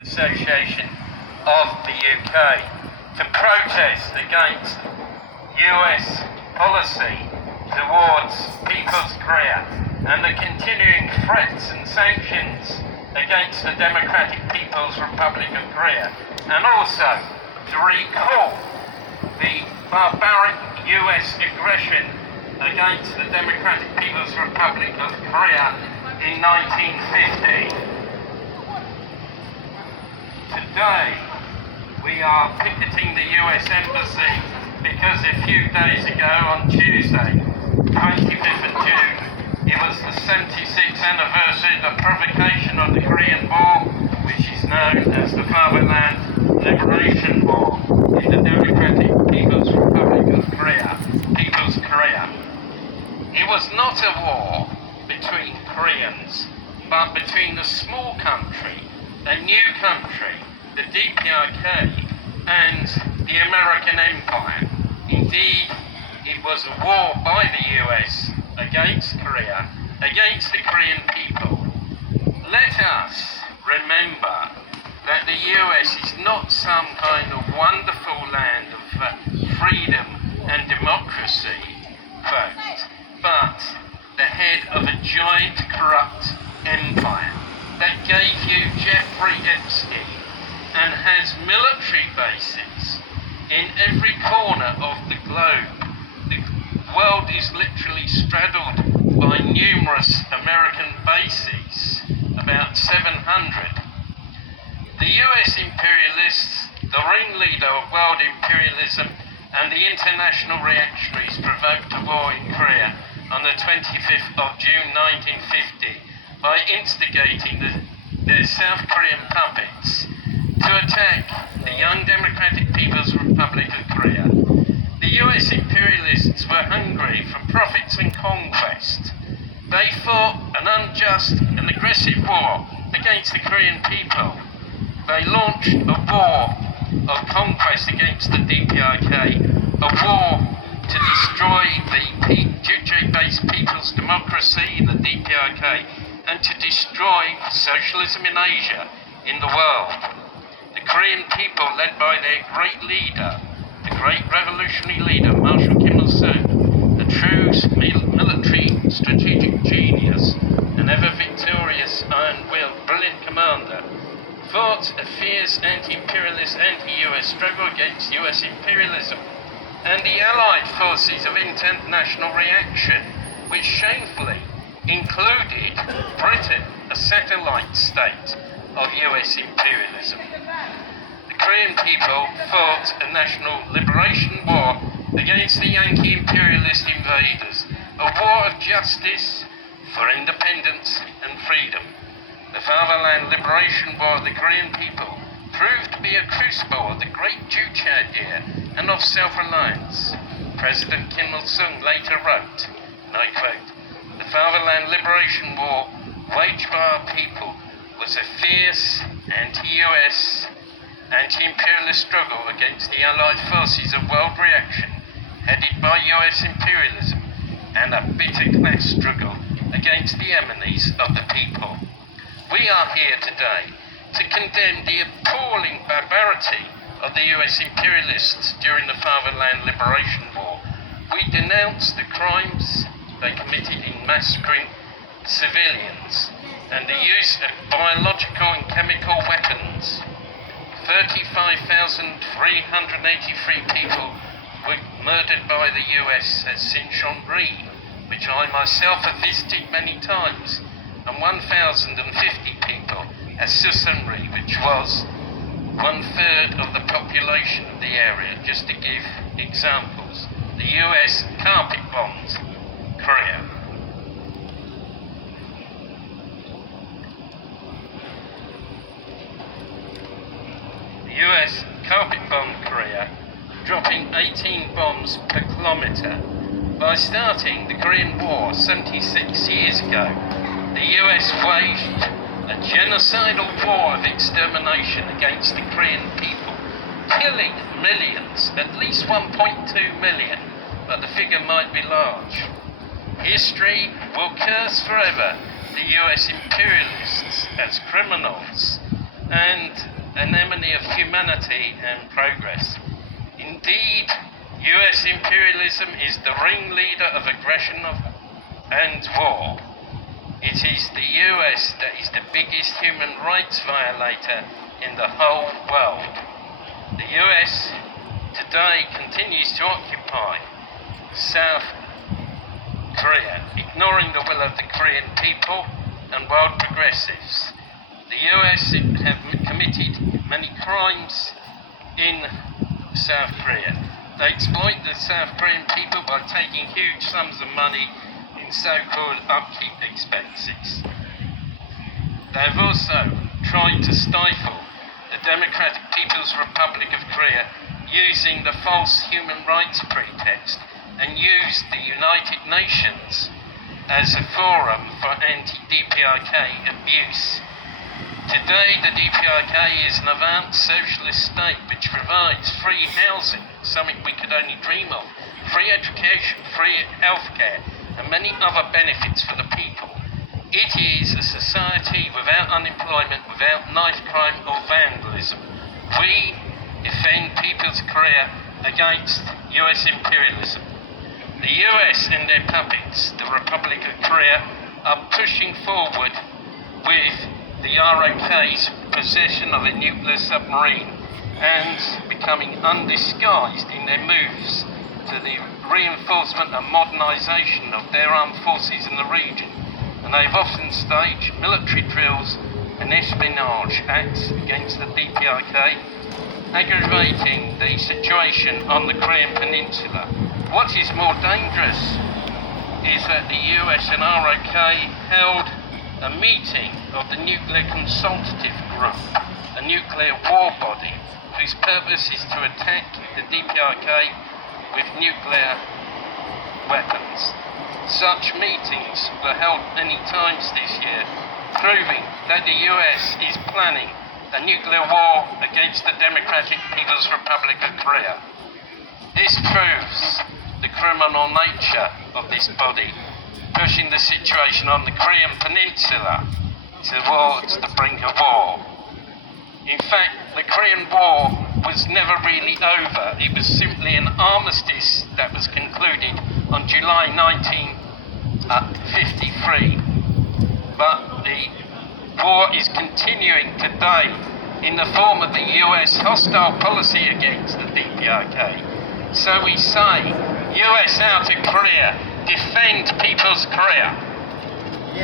Association of the UK to protest against US policy towards People's Korea and the continuing threats and sanctions against the Democratic People's Republic of Korea, and also to recall the barbaric US aggression against the Democratic People's Republic of Korea in 1950. Today, we are picketing the US Embassy because a few days ago, on Tuesday, 25th of June, it was the 76th anniversary of the provocation of the Korean War, which is known as the Fatherland Liberation War in the Democratic People's Republic of Korea, People's Korea. It was not a war between Koreans, but between a small country, a new country, the DPRK, and the American Empire. Indeed, it was a war by the US against Korea, against the Korean people. Let us remember that the US is not some kind of wonderful land of freedom and democracy, but the head of a giant corrupt empire that gave you Jeffrey Epstein and has military bases in every corner of the globe. The world is literally straddled by numerous American bases, about 700. The US imperialists, the ringleader of world imperialism, and the international reactionaries provoked a war in Korea on the 25th of June 1950 by instigating the South Korean puppets to attack the young Democratic People's Republic of Korea. The US imperialists were hungry for profits and conquest. They fought an unjust and aggressive war against the Korean people. They launched a war of conquest against the DPRK, a war to destroy the Juche-based People's Democracy, the DPRK, and to destroy socialism in Asia, in the world. The Korean people, led by their great leader, the great revolutionary leader, Marshal Kim Il-sung, a true military strategic genius, an ever-victorious, iron-willed, brilliant commander, fought a fierce anti-imperialist, anti-US struggle against US imperialism and the allied forces of international reaction, which shamefully included Britain, a satellite state of US imperialism. The Korean people fought a national liberation war against the Yankee imperialist invaders, a war of justice for independence and freedom. The Fatherland Liberation War of the Korean people proved to be a crucible of the great Juche idea and of self-reliance. President Kim Il-sung later wrote, and I quote, "The Fatherland Liberation War waged by our people was a fierce anti-US, anti-imperialist struggle against the Allied forces of world reaction headed by US imperialism and a bitter class struggle against the enemies of the people." We are here today to condemn the appalling barbarity of the US imperialists during the Fatherland Liberation War. We denounce the crimes they committed in massacring civilians and the use of biological and chemical weapons. 35,383 people were murdered by the US at Sinchon-ri, which I myself have visited many times, and 1,050 people at Susan-ri, which was 1/3 of the population of the area, just to give examples. The US carpet bombed Korea. The US carpet bombed Korea, dropping 18 bombs per kilometre. By starting the Korean War 76 years ago, the US waged a genocidal war of extermination against the Korean people, killing millions, at least 1.2 million, but the figure might be large. History will curse forever the US imperialists as criminals and anemone of humanity and progress. Indeed, US imperialism is the ringleader of aggression and war. It is the US that is the biggest human rights violator in the whole world. The US today continues to occupy South Korea, ignoring the will of the Korean people and world progressives. The US have committed many crimes in South Korea. They exploit the South Korean people by taking huge sums of money in so-called upkeep expenses. They have also tried to stifle the Democratic People's Republic of Korea using the false human rights pretext and used the United Nations as a forum for anti-DPRK abuse. Today, the DPRK is an advanced socialist state which provides free housing, something we could only dream of, free education, free healthcare, and many other benefits for the people. It is a society without unemployment, without knife crime or vandalism. We defend people's Korea against US imperialism. The US and their puppets, the Republic of Korea, are pushing forward with the ROK's possession of a nuclear submarine and becoming undisguised in their moves to the reinforcement and modernisation of their armed forces in the region. And they've often staged military drills and espionage acts against the DPRK, aggravating the situation on the Korean Peninsula. What is more dangerous is that the US and ROK held a meeting of the Nuclear Consultative Group, a nuclear war body whose purpose is to attack the DPRK with nuclear weapons. Such meetings were held many times this year, proving that the US is planning a nuclear war against the Democratic People's Republic of Korea. This proves the criminal nature of this body, pushing the situation on the Korean Peninsula towards the brink of war. In fact, the Korean War was never really over. It was simply an armistice that was concluded on July 1953. But the war is continuing today in the form of the US hostile policy against the DPRK. So we say, US out of Korea, defend people's Korea.